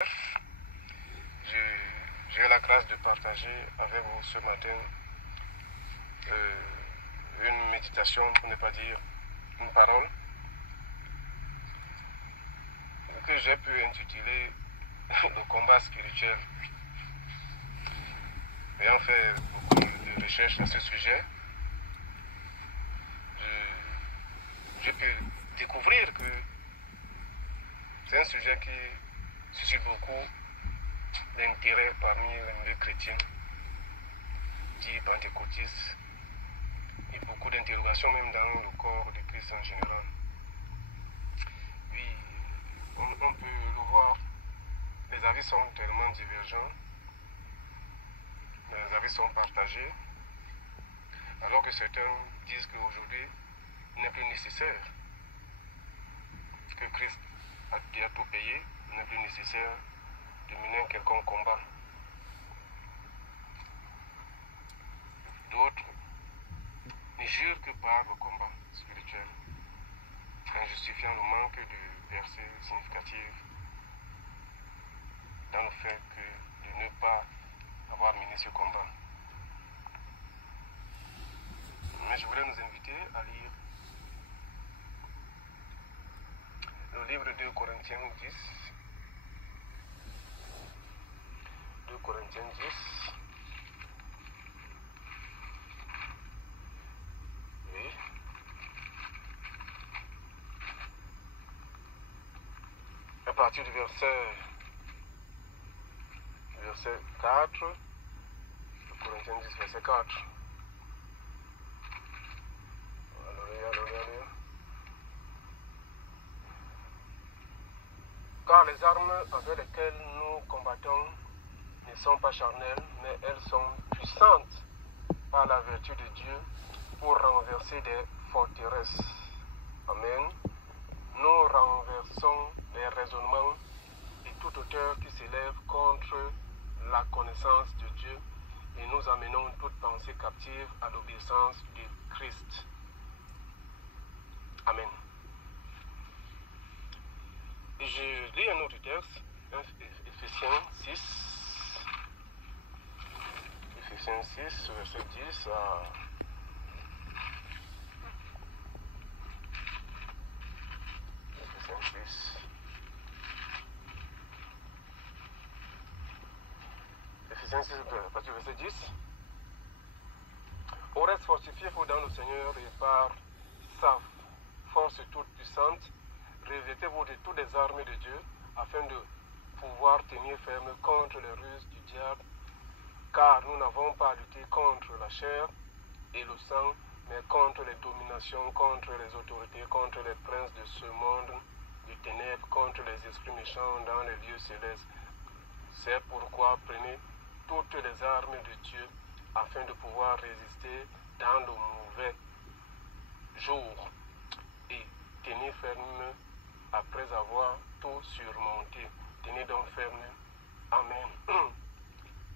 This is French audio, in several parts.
J'ai eu la grâce de partager avec vous ce matin une méditation, pour ne pas dire une parole, que j'ai pu intituler le combat spirituel. Ayant fait beaucoup de recherches à ce sujet, j'ai pu découvrir que c'est un sujet qui suscite beaucoup d'intérêt parmi les milieux chrétiens, dits pentecôtistes, et beaucoup d'interrogations même dans le corps de Christ en général. Oui, on peut le voir, les avis sont tellement divergents, les avis sont partagés, alors que certains disent qu'aujourd'hui, il n'est plus nécessaire que Christ a déjà tout payé, il n'est plus nécessaire de mener un quelconque combat. D'autres ne jurent que par le combat spirituel, en justifiant le manque de versets significatifs dans le fait de ne pas avoir mené ce combat. Mais je voulais nous inviter à lire le livre de 2 Corinthiens 10. 2 Corinthiens 10. Oui. À partir du verset 4. 2 Corinthiens 10, verset 4. Alléluia. Car les armes avec lesquelles nous combattons ne sont pas charnelles, mais elles sont puissantes par la vertu de Dieu pour renverser des forteresses. Amen. Nous renversons les raisonnements et toute hauteur qui s'élève contre la connaissance de Dieu et nous amenons toute pensée captive à l'obéissance de Christ. Amen. Et je lis un autre texte, Ephésiens 6. Ephésiens 6, verset 10 à... Ephésiens 6. Ephésiens 6, à partir du verset 10. Au reste, fortifiez-vous dans le Seigneur et par sa force toute puissante, revêtez-vous de toutes les armes de Dieu, afin de pouvoir tenir ferme contre les ruses du diable, car nous n'avons pas à lutter contre la chair et le sang, mais contre les dominations, contre les autorités, contre les princes de ce monde du ténèbres, contre les esprits méchants dans les lieux célestes. C'est pourquoi prenez toutes les armes de Dieu, afin de pouvoir résister dans le mauvais jour et tenir ferme après avoir tout surmonté. Tenez donc ferme. Amen.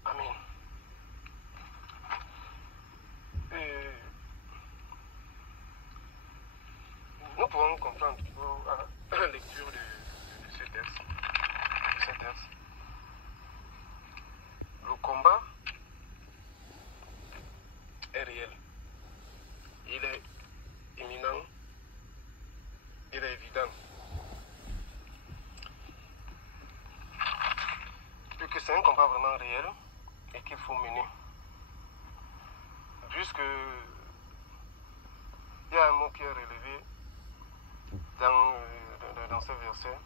Amen. Et nous pouvons comprendre à la lecture de ce texte. Le combat est réel. Il est imminent. Il est évident. Que c'est un combat vraiment réel et qu'il faut mener. Puisque il y a un mot qui est relevé dans ce verset.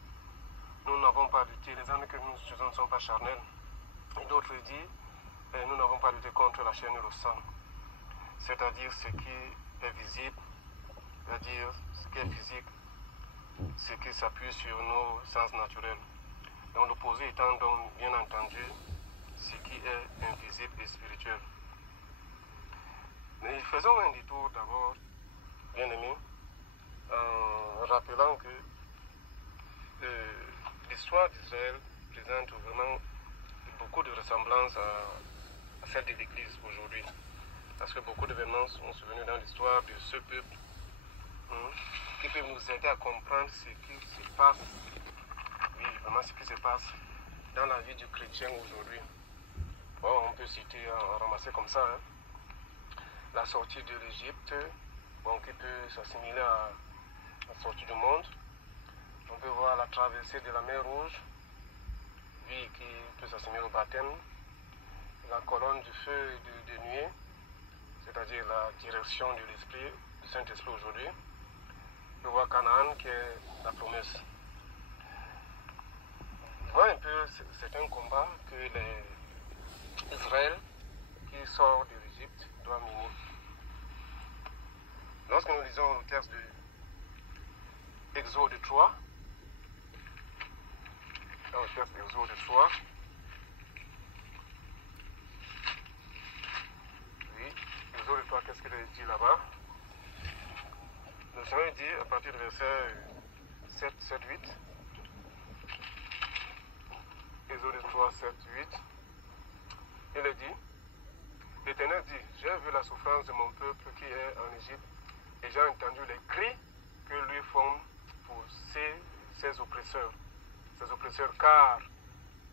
Nous n'avons pas lutté, les armes que nous utilisons ne sont pas charnelles. Et d'autres disent, nous n'avons pas lutté contre la chair et le sang. C'est-à-dire ce qui est visible, c'est-à-dire ce qui est physique, ce qui s'appuie sur nos sens naturels. Donc l'opposé étant donc, bien entendu, ce qui est invisible et spirituel. Mais faisons un détour d'abord, bien aimé, en rappelant que l'histoire d'Israël présente vraiment beaucoup de ressemblances à celle de l'Église aujourd'hui. Parce que beaucoup d'événements sont survenus dans l'histoire de ce peuple qui peuvent nous aider à comprendre ce qui se passe. Oui, vraiment ce qui se passe dans la vie du chrétien aujourd'hui. Bon, on peut citer, ramasser comme ça, hein, la sortie de l'Égypte, bon, qui peut s'assimiler à la sortie du monde. On peut voir la traversée de la mer Rouge, oui, qui peut s'assimiler au baptême. La colonne du feu et de nuée, c'est-à-dire la direction de l'Esprit, du Saint-Esprit aujourd'hui. On peut voir Canaan, qui est la promesse. On voit un peu, c'est un combat que Israël, qui sort de l'Égypte, doit mener. Lorsque nous lisons le texte de Exode 3, dans le texte d'Exode 3, oui, Exode 3, qu'est-ce qu'il dit là-bas? Le Seigneur dit, à partir du verset 7, 8, Exode 3, 7, 8, il dit, l'Éternel dit, j'ai vu la souffrance de mon peuple qui est en Égypte, et j'ai entendu les cris que lui font pour ses oppresseurs, car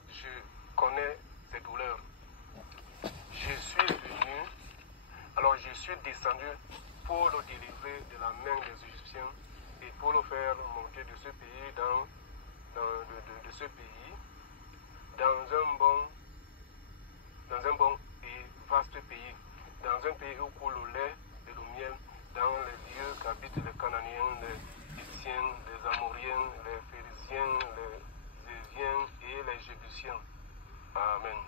je connais ses douleurs. Je suis descendu pour le délivrer de la main des Égyptiens et pour le faire monter de ce pays de ce pays dans un bon et vaste pays, dans un pays où coule le lait et le miel, dans les lieux qu'habitent les Cananéens, les Hittiens, les Amoriens, les Phérésiens, les Éviens et les Jébusiens. Amen.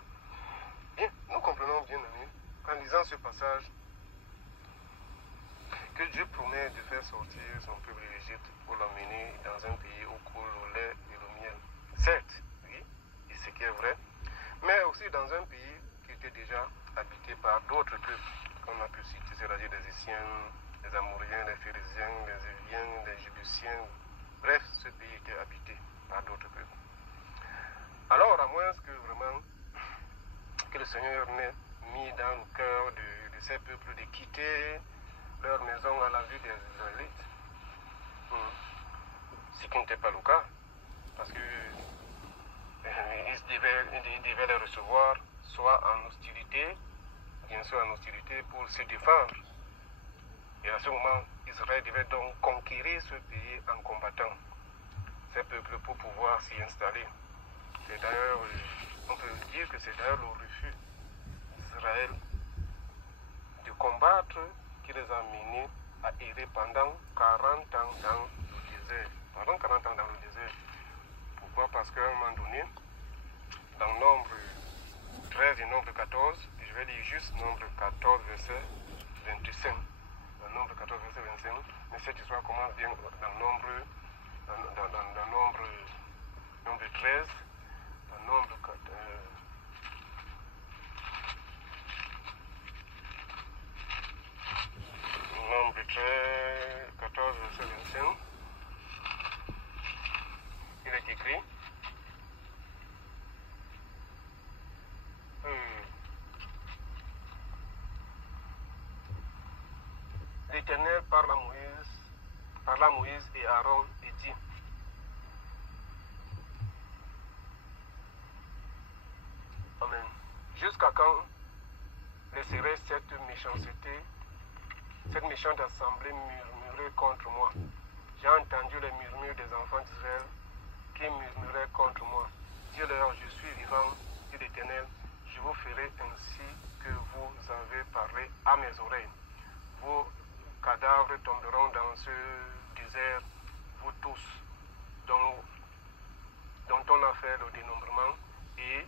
Bien, nous comprenons bien, amis, en lisant ce passage, que Dieu promet de faire sortir son peuple d'Égypte pour l'emmener dans un pays où coule le lait et le miel. Certes, oui, et ce qui est vrai, mais aussi dans un pays qui était déjà habité par d'autres peuples, qu'on a pu citer, c'est-à-dire les Hittiens, les Amoriens, les Phérésiens, les Éviens, les Jébusiens. Bref, ce pays était habité par d'autres peuples. Alors, à moins que vraiment que le Seigneur n'ait mis dans le cœur de ces peuples de quitter leur maison à la vue des Israélites, ce qui n'était pas le cas, parce que ils devaient les recevoir soit en hostilité, bien sûr en hostilité pour se défendre. Et à ce moment, Israël devait donc conquérir ce pays en combattant ces peuples pour pouvoir s'y installer. C'est d'ailleurs, on peut dire que c'est d'ailleurs le refus d'Israël de combattre qui les a menés à errer pendant 40 ans dans le désert. Pendant 40 ans dans le désert. Pourquoi? Parce qu'à un moment donné, dans Nombre 13 et Nombre 14, je vais lire juste Nombre 14, verset 25. Dans Nombre 14, verset 25, mais cette histoire commence bien dans Nombre 13, dans Nombre 14, verset 25, il est écrit, l'Éternel parle à Moïse et à Aaron et dit, Amen. Jusqu'à quand laisserai cette méchante assemblée murmurer contre moi? J'ai entendu les murmures des enfants d'Israël qui murmuraient contre moi. Dis-leur, je suis vivant, dit l'Éternel, je vous ferai ainsi que vous avez parlé à mes oreilles. Vos cadavres tomberont dans ce désert, vous tous, dont on a fait le dénombrement, et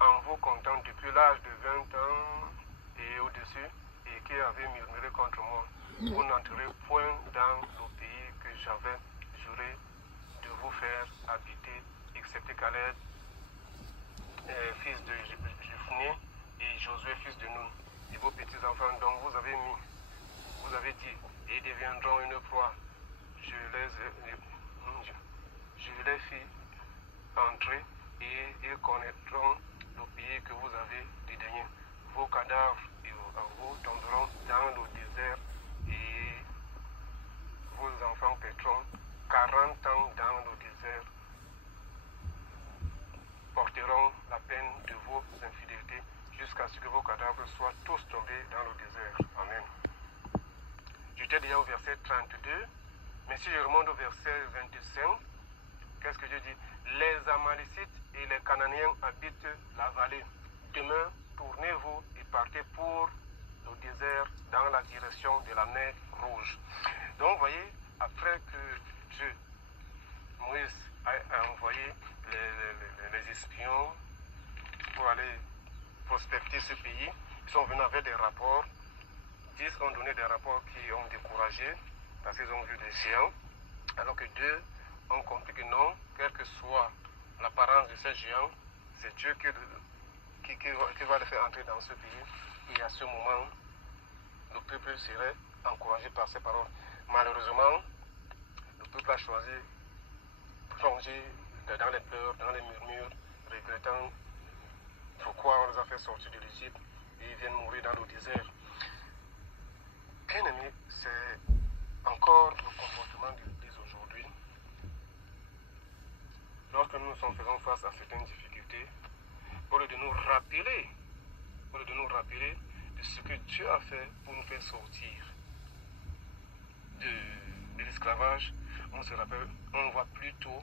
en vous comptant depuis l'âge de 20 ans et au-dessus, et qui avez murmuré contre moi, vous n'entrerez point dans le pays que j'avais juré de vous faire habiter, excepté Caleb, fils de Jephné, et Josué, fils de Nun, et vos petits-enfants dont vous avez dit, et deviendront une proie. Je les fis entrer, et ils connaîtront le pays que vous avez dédaigné. Vos cadavres et vous tomberont dans le désert, et vos enfants paîtront 40 ans dans le désert. jusqu'à ce que vos cadavres soient tous tombés dans le désert. Amen. J'étais déjà au verset 32, mais si je remonte au verset 25, qu'est-ce que Dieu dit? Les Amalécites et les Cananéens habitent la vallée. Demain, tournez-vous et partez pour le désert dans la direction de la mer Rouge. Donc, vous voyez, après que Dieu, Moïse, a envoyé les espions pour aller prospecter ce pays, ils sont venus avec des rapports. 10 ont donné des rapports qui ont découragé parce qu'ils ont vu des géants, alors que 2 ont compris que non, quelle que soit l'apparence de ces géants, c'est Dieu qui va les faire entrer dans ce pays. Et à ce moment, le peuple serait encouragé par ces paroles. Malheureusement, le peuple a choisi de plonger dans les pleurs, dans les murmures, regrettant pourquoi on les a fait sortir de l'Égypte et ils viennent mourir dans le désert. Bien aimé, c'est encore le comportement de l'Église aujourd'hui. Lorsque nous faisons face à certaines difficultés, au lieu de nous rappeler de ce que Dieu a fait pour nous faire sortir de l'esclavage, on se rappelle, on voit plutôt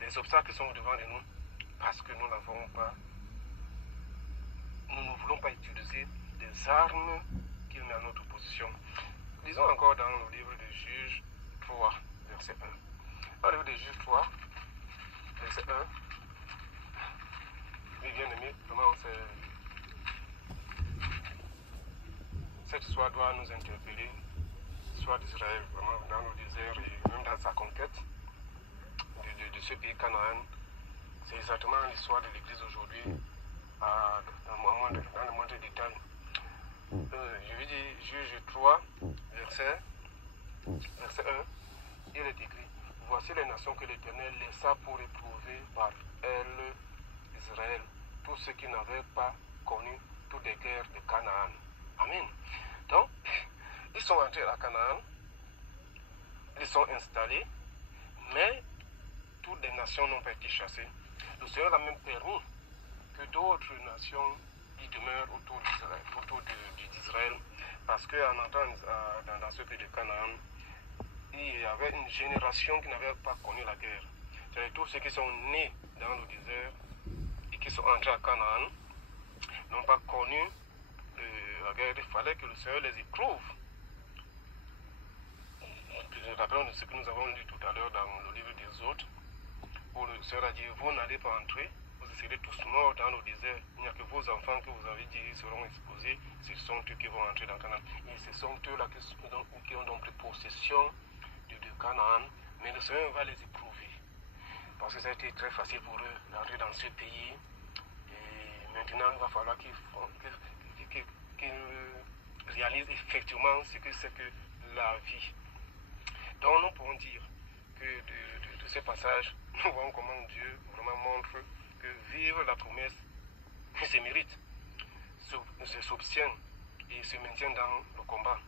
les obstacles qui sont devant de nous parce que nous n'avons pas, nous ne voulons pas utiliser des armes qu'il met à notre position. Lisons encore dans le livre de Juges 3, verset 1. Dans le livre de Juges 3, verset 1, oui, bien aimé, vraiment, cette histoire doit nous interpeller, l'histoire d'Israël, vraiment, dans le désert et même dans sa conquête de ce pays Canaan. C'est exactement l'histoire de l'Église aujourd'hui, dans le moindre détail. Je vais dire Juge 3, verset 1, il est écrit: voici les nations que l'Éternel laissa pour éprouver par elles Israël, tous ceux qui n'avaient pas connu toutes les guerres de Canaan. Amen. Donc, ils sont entrés à Canaan, ils sont installés, mais toutes les nations n'ont pas été chassées. Le Seigneur a même permis que d'autres nations y demeurent autour d'Israël, parce qu'en entrant dans ce pays de Canaan, il y avait une génération qui n'avait pas connu la guerre. C'est-à-dire tous ceux qui sont nés dans le désert et qui sont entrés à Canaan n'ont pas connu la guerre. Il fallait que le Seigneur les éprouve. Rappelons de ce que nous avons lu tout à l'heure dans le livre des autres, où le Seigneur a dit: vous n'allez pas entrer, vous serez tous morts dans le désert. Il n'y a que vos enfants que vous avez dit seront exposés, ce sont eux qui vont entrer dans Canaan. Et ce sont eux-là qui ont donc pris possession de Canaan, mais le Seigneur va les éprouver. Parce que ça a été très facile pour eux d'entrer dans ce pays. Et maintenant, il va falloir qu'ils réalisent effectivement ce que c'est que la vie. Donc nous pouvons dire que de ce passage, nous voyons comment Dieu vraiment montre que vivre la promesse se mérite, se s'obtient et se maintient dans le combat.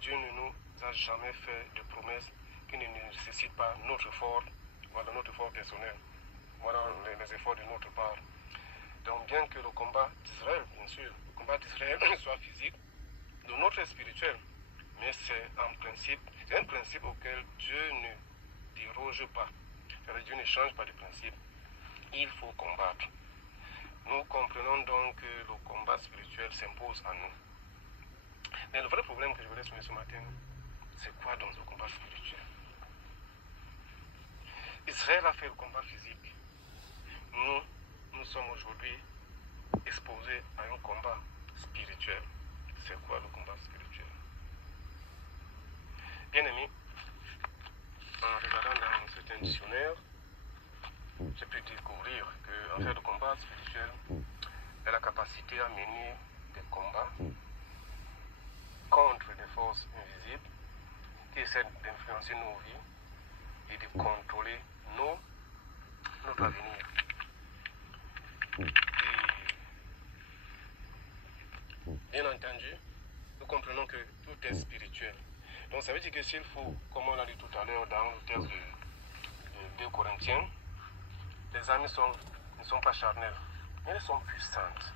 Dieu ne nous a jamais fait de promesses qui ne nécessitent pas notre effort, voilà, notre effort personnel, voilà les efforts de notre part. Donc bien que le combat d'Israël, bien sûr, le combat d'Israël soit physique, de notre spirituel, mais c'est un principe auquel Dieu ne déroge pas. Dieu ne change pas de principe. Il faut combattre. Nous comprenons donc que le combat spirituel s'impose à nous. Mais le vrai problème que je voulais souligner ce matin, c'est quoi dans le combat spirituel? Israël a fait le combat physique. Nous sommes aujourd'hui exposés à un combat spirituel. C'est quoi le combat spirituel? Bien aimé, en regardant dans certains dictionnaires, j'ai pu découvrir qu'en fait le combat spirituel est la capacité à mener des combats contre des forces invisibles qui essaient d'influencer nos vies et de contrôler notre avenir. Et, bien entendu, nous comprenons que tout est spirituel. Donc ça veut dire que s'il faut, comme on l'a dit tout à l'heure dans le texte de 2 Corinthiens, les armes ne sont pas charnelles. mais elles sont puissantes.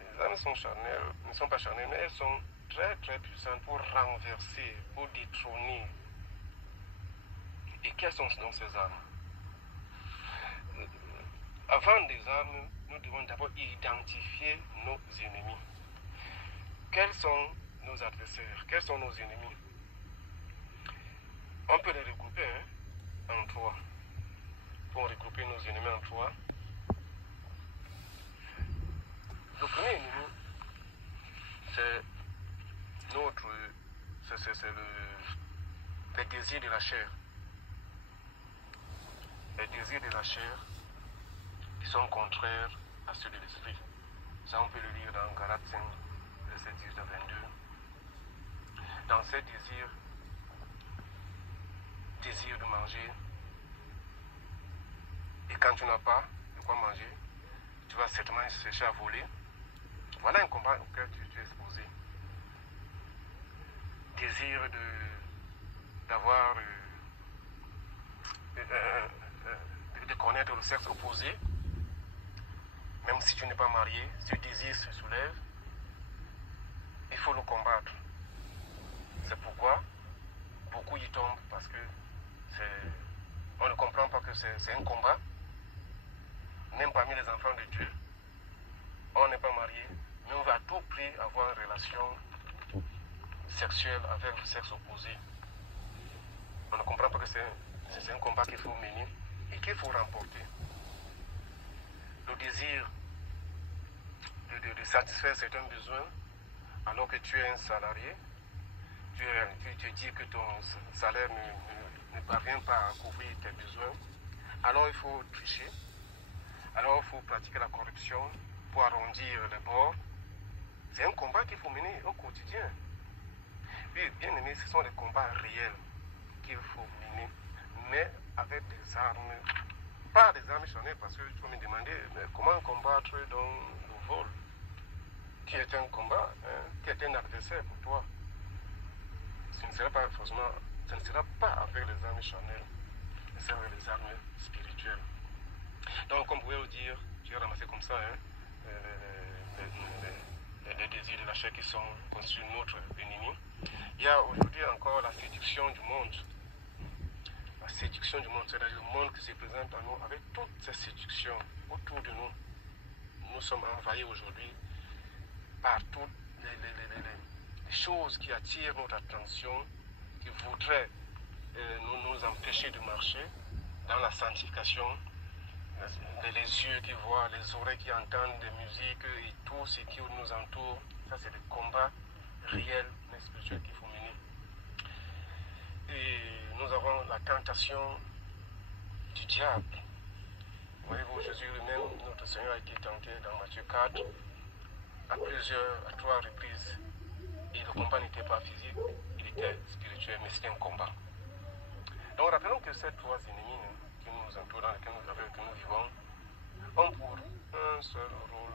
Les armes sont charnelles, ne sont pas charnelles, mais elles sont très très puissantes pour renverser, pour détrôner. Et quelles sont donc ces armes? Avant des armes, nous devons d'abord identifier nos ennemis. Quels sont nos adversaires? Quels sont nos ennemis? On peut les regrouper en trois. Pour regrouper nos ennemis en trois. Le premier ennemi, c'est les désirs de la chair. Les désirs de la chair qui sont contraires à ceux de l'esprit. Ça, on peut le lire dans Galates 5, verset 18 à 22. Dans ces désirs de manger, et quand tu n'as pas de quoi manger, tu vas certainement chercher à voler. Voilà un combat auquel tu es exposé. Désir d'avoir, de connaître le sexe opposé, même si tu n'es pas marié, ce désir se soulève, il faut le combattre. C'est pourquoi beaucoup y tombent, parce que on ne comprend pas que c'est un combat. Même parmi les enfants de Dieu, on n'est pas marié, mais on va à tout prix avoir une relation sexuelle avec le sexe opposé. On ne comprend pas que c'est un combat qu'il faut mener et qu'il faut remporter. Le désir de satisfaire certains besoins, alors que tu es un salarié, tu te dis que ton salaire ne parvient pas à couvrir tes besoins, alors il faut tricher, alors il faut pratiquer la corruption pour arrondir les bords. C'est un combat qu'il faut mener au quotidien. Oui, bien aimé, ce sont des combats réels qu'il faut mener, mais avec des armes, pas des armes charnelles, parce que tu vas me demander mais comment combattre dans le vol, qui est un combat, qui est un adversaire pour toi. Ce ne sera pas forcément, ce ne sera pas avec les armes charnelles, mais c'est avec les armes spirituelles. Donc, comme vous pouvez le dire, tu as ramassé comme ça, les désirs de la chair qui sont constitués notre ennemi. Il y a aujourd'hui encore la séduction du monde. La séduction du monde, c'est-à-dire le monde qui se présente à nous avec toutes ces séductions autour de nous. Nous sommes envahis aujourd'hui par toutes les choses qui attirent notre attention, qui voudraient nous empêcher de marcher dans la sanctification. Les yeux qui voient, les oreilles qui entendent des musiques et tout ce qui nous entoure, ça c'est des combats réels mais spirituels qu'il faut mener. Et nous avons la tentation du diable. Voyez-vous, Jésus lui-même, notre Seigneur, a été tenté dans Matthieu 4 à 3 reprises. Et le combat n'était pas physique, il était spirituel, mais c'était un combat. Donc rappelons que ces trois ennemis qui nous entourent, dans lesquels nous vivons, ont pour un seul rôle,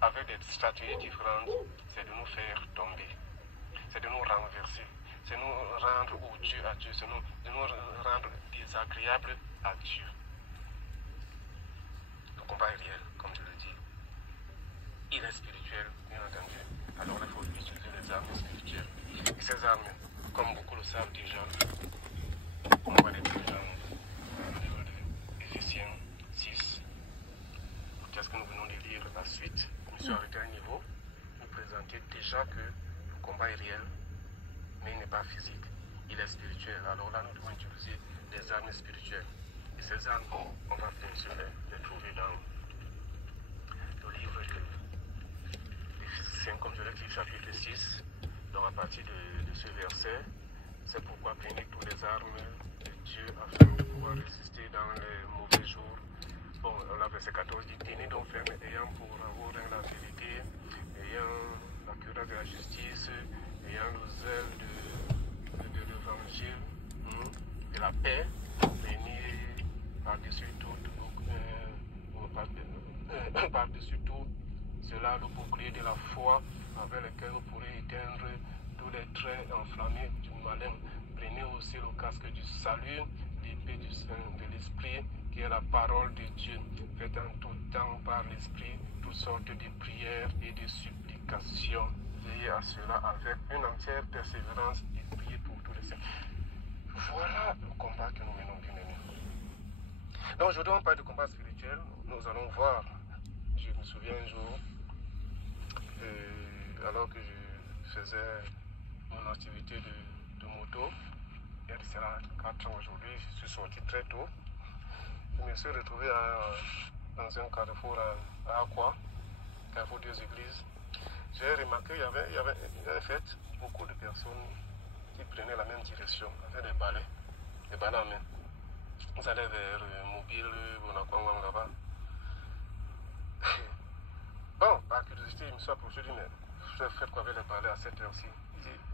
avec des stratégies différentes, c'est de nous faire tomber, c'est de nous renverser, c'est de nous rendre odieux à Dieu, c'est de nous rendre désagréables à Dieu. Le combat est réel, comme je le dis. Il est spirituel, bien entendu. Alors il faut utiliser les armes spirituelles. Et ces armes, comme beaucoup le savent déjà, on va les trouver dans le livre d'Éphésiens 6. Qu'est-ce que nous venons de lire la suite? Je me suis arrêté à un niveau pour présenter déjà que le combat est réel, mais il n'est pas physique, il est spirituel. Alors là, nous devons utiliser des armes spirituelles. Et ces armes, on va bien sûr les trouver dans le livre d'Éphésiens, comme je l'ai dit, chapitre 6. Donc à partir de ce verset, c'est pourquoi prenez toutes les armes de Dieu afin de pouvoir résister dans les mauvais jours. Bon, là, verset 14 dit, tenez donc ferme, ayant pour avoir la vérité, ayant la cuirasse de la justice, ayant le zèle de l'évangile, de la paix, prenez par-dessus tout, par-dessus tout, cela le bouclier de la foi, avec lequel vous pourrez éteindre tous les traits enflammés du malin. Prenez aussi le casque du salut, et du Saint, de l'Esprit, qui est la parole de Dieu. Faites en tout temps par l'Esprit toutes sortes de prières et de supplications. Veillez à cela avec une entière persévérance et priez pour tous les saints. Voilà le combat que nous menons, bien aimés. Donc aujourd'hui on parle de combat spirituel. Nous allons voir. Je me souviens un jour, alors que je faisais mon activité de moto, il y a cela 4 ans aujourd'hui, je suis sorti très tôt. Je me suis retrouvé dans un carrefour à Aqua, carrefour des églises. J'ai remarqué qu'il y avait en fait beaucoup de personnes qui prenaient la même direction, avec des balais en main. Ils allaient vers Mobile, Bonacouang, là-bas. Bon, par curiosité, je me suis approché, je dis, mais faites quoi avec les balais à cette heure-ci?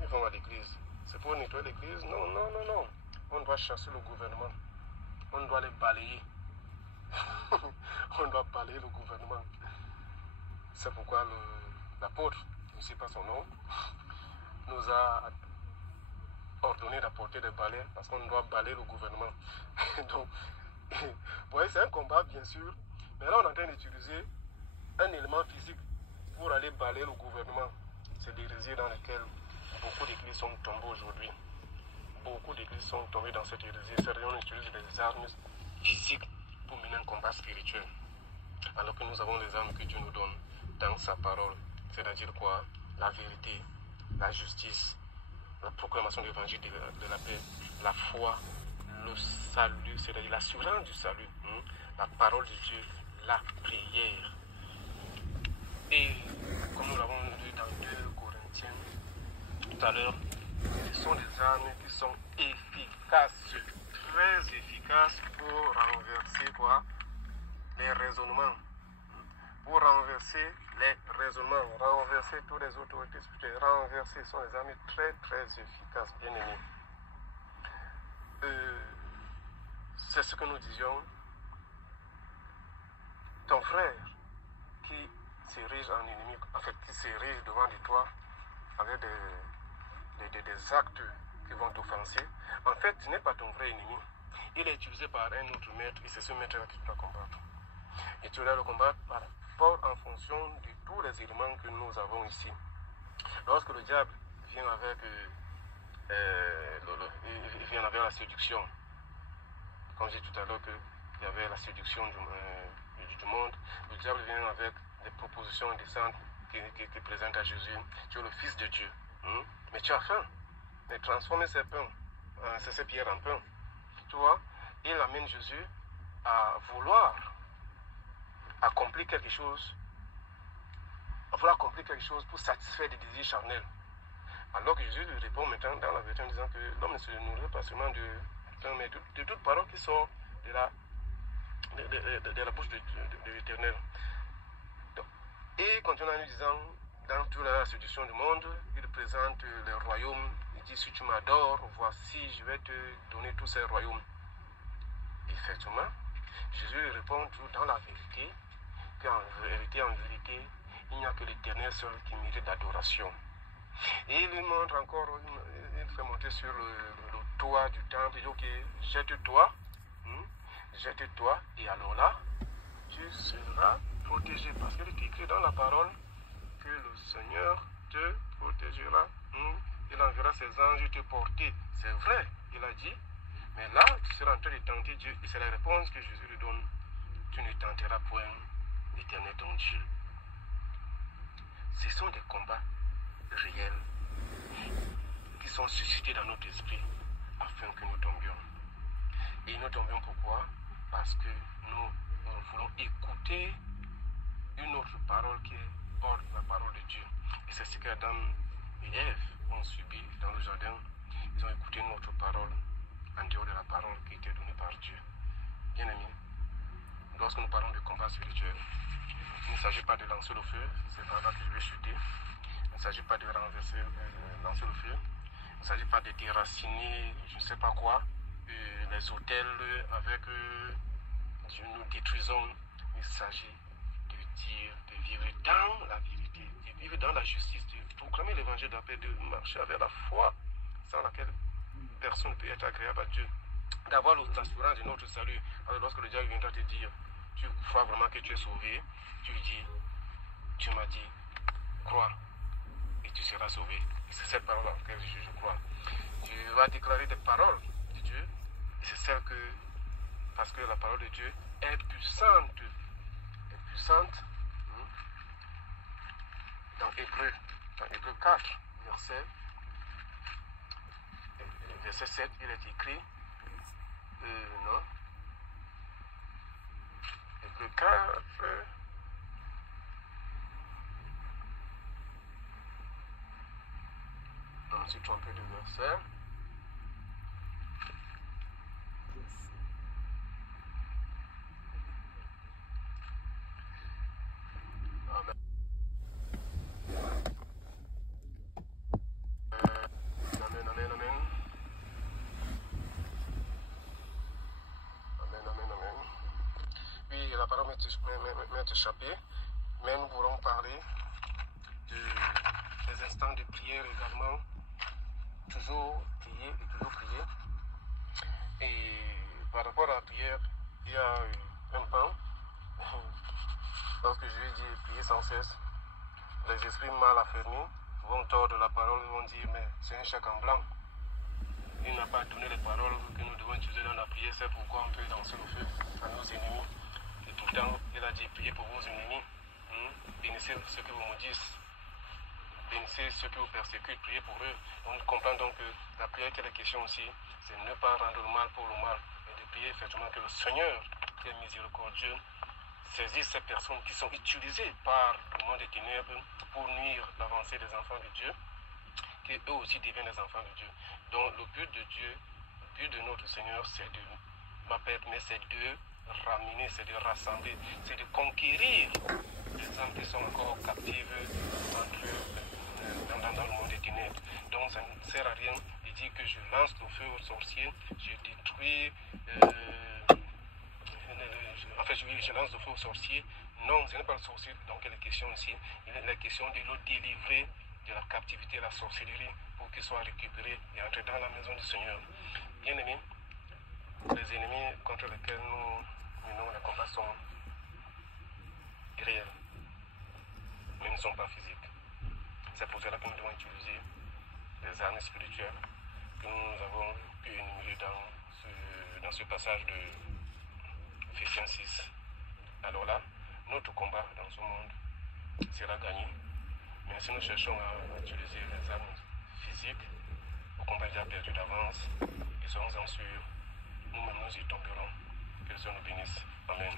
Ils vont à l'église. C'est pour nettoyer l'église? Non, non, non, non. On doit chasser le gouvernement. On doit les balayer. On doit balayer le gouvernement. C'est pourquoi l'apôtre, je ne sais pas son nom, nous a ordonné d'apporter des balais parce qu'on doit balayer le gouvernement. Donc, vous voyez, c'est un combat bien sûr, mais là on est en train d'utiliser un élément physique pour aller balayer le gouvernement. C'est l'hérésie dans laquelle beaucoup d'églises sont tombées aujourd'hui. Beaucoup d'églises sont tombées dans cette hérésie. C'est-à-dire on utilise des armes physiques pour mener un combat spirituel. Alors que nous avons les armes que Dieu nous donne dans sa parole. C'est-à-dire quoi? La vérité, la justice, la proclamation de l'évangile de la paix, la foi, le salut, c'est-à-dire l'assurance du salut, la parole de Dieu, la prière. Et comme nous l'avons lu dans 2 Corinthiens tout à l'heure, ce sont des armes qui sont efficaces, très efficaces pour renverser quoi? Les raisonnements. Pour renverser les raisonnements, renverser tous les autorités spirituelles, renverser sont des armes très très efficaces, bien aimés. C'est ce que nous disions. Ton frère qui s'érige en ennemi, en fait qui s'érige devant de toi avec des actes qui vont t'offenser, en fait ce n'est pas ton vrai ennemi. Il est utilisé par un autre maître et c'est ce maître-là que tu dois combattre. Et tu dois le combattre par rapport en fonction de tous les éléments que nous avons ici. Lorsque le diable vient avec, il vient avec la séduction, comme j'ai dit tout à l'heure qu'il y avait la séduction du monde, le diable vient avec des propositions indécentes qui présentent à Jésus, tu es le Fils de Dieu. Mais tu as faim. Mais transformer ces pierres en pain. Tu vois, il amène Jésus à vouloir accomplir quelque chose, pour satisfaire des désirs charnels. Alors que Jésus lui répond maintenant dans la vérité en disant que l'homme ne se nourrit pas seulement de pain, mais de toute parole qui sort de la bouche de l'Éternel. Et continue en lui disant, dans toute la séduction du monde, il présente les royaumes. Il dit, si tu m'adores, voici, je vais te donner tous ces royaumes. Effectivement, Jésus lui répond dans la vérité, qu'en vérité, il n'y a que l'Éternel seul qui mérite d'adoration. Et il lui montre encore, il fait monter sur le toit du temple, il dit, ok, jette-toi, et alors là, tu seras protégé. Parce qu'il est écrit dans la parole que le Seigneur te protégera. Il enverra ses anges te porter. C'est vrai, il a dit. Mais là, tu seras en train de tenter Dieu. Et c'est la réponse que Jésus lui donne. Tu ne tenteras point l'Éternel ton Dieu. Ce sont des combats réels qui sont suscités dans notre esprit afin que nous tombions. Et nous tombions pourquoi? Parce que nous voulons écouter une autre parole qui est hors de la parole de Dieu. Et c'est ce qu'Adam et Ève ont subi dans le jardin. Ils ont écouté une autre parole en dehors de la parole qui était donnée par Dieu. Bien aimé, lorsque nous parlons de combat spirituel, il ne s'agit pas de lancer le feu, c'est par là que je vais chuter. Il ne s'agit pas de renverser, lancer le feu. Il ne s'agit pas de déraciner, je ne sais pas quoi, les hôtels avec nous détruisons. Il s'agit de dire, de vivre dans la vérité, de vivre dans la justice, de proclamer l'évangile de la paix, de marcher avec la foi, sans laquelle personne ne peut être agréable à Dieu. d'avoir l'assurance de notre salut. Alors lorsque le diable viendra te dire, tu crois vraiment que tu es sauvé, tu dis, tu m'as dit, crois et tu seras sauvé. Et c'est cette parole en laquelle je crois. Tu vas déclarer des paroles de Dieu, et c'est celle que, parce que la parole de Dieu est puissante, dans Hébreu 4, verset 7, il est écrit, non, Hébreu 4, non, je me suis trompé de verset. La parole m'est échappée, mais nous voulons parler des instants de prière également, toujours prier et toujours prier. Et par rapport à la prière, il y a un pan, lorsque je lui dis prier sans cesse, les esprits mal affermis vont tordre la parole, vont dire mais c'est un chèque en blanc. Il n'a pas donné les paroles que nous devons utiliser dans la prière, c'est pourquoi on peut danser le feu à nos ennemis. Et tout le temps, il a dit, priez pour vos ennemis, bénissez ceux qui vous maudissent, bénissez ceux qui vous persécutent, priez pour eux. On comprend donc que la prière qui est la question aussi, c'est ne pas rendre le mal pour le mal, mais de prier effectivement que le Seigneur, qui est miséricordieux, saisisse ces personnes qui sont utilisées par le monde des ténèbres pour nuire l'avancée des enfants de Dieu, qui eux aussi deviennent des enfants de Dieu. Donc le but de Dieu, le but de notre Seigneur, c'est de ramener, c'est de rassembler, c'est de conquérir les âmes qui sont encore captives dans le monde des ténèbres. Donc ça ne sert à rien de dire que je lance le feu aux sorciers, je détruis, je lance le feu aux sorciers. Non, ce n'est pas le sorcier dont il est question ici. Il est la question de le délivrer de la captivité, de la sorcellerie, pour qu'il soit récupéré et entrer dans la maison du Seigneur. Bien aimé, les ennemis contre lesquels nous menons les combats sont réels, mais ne sont pas physiques. C'est pour cela que nous devons utiliser les armes spirituelles que nous avons pu énumérer dans ce passage de Ephésiens 6. Alors là, notre combat dans ce monde sera gagné. Mais si nous cherchons à utiliser les armes physiques, le combat est déjà perdu d'avance. Et soyons-en sûrs, nous-mêmes nous y tomberons. Que le Seigneur nous bénisse. Amen.